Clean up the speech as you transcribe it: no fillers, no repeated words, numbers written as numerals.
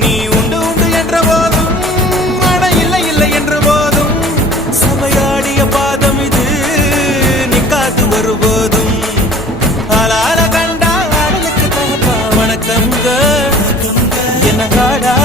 நீ உண்டு உண்டு என்ற போதும் அட இல்லை இல்லை என்ற போதும் சபையாடிய பாதம் இது நிக்காது ஒருபோதும் ஆளால கண்டா ஆடலுக்கு தகப்பா வணக்கங்க என்ன காடா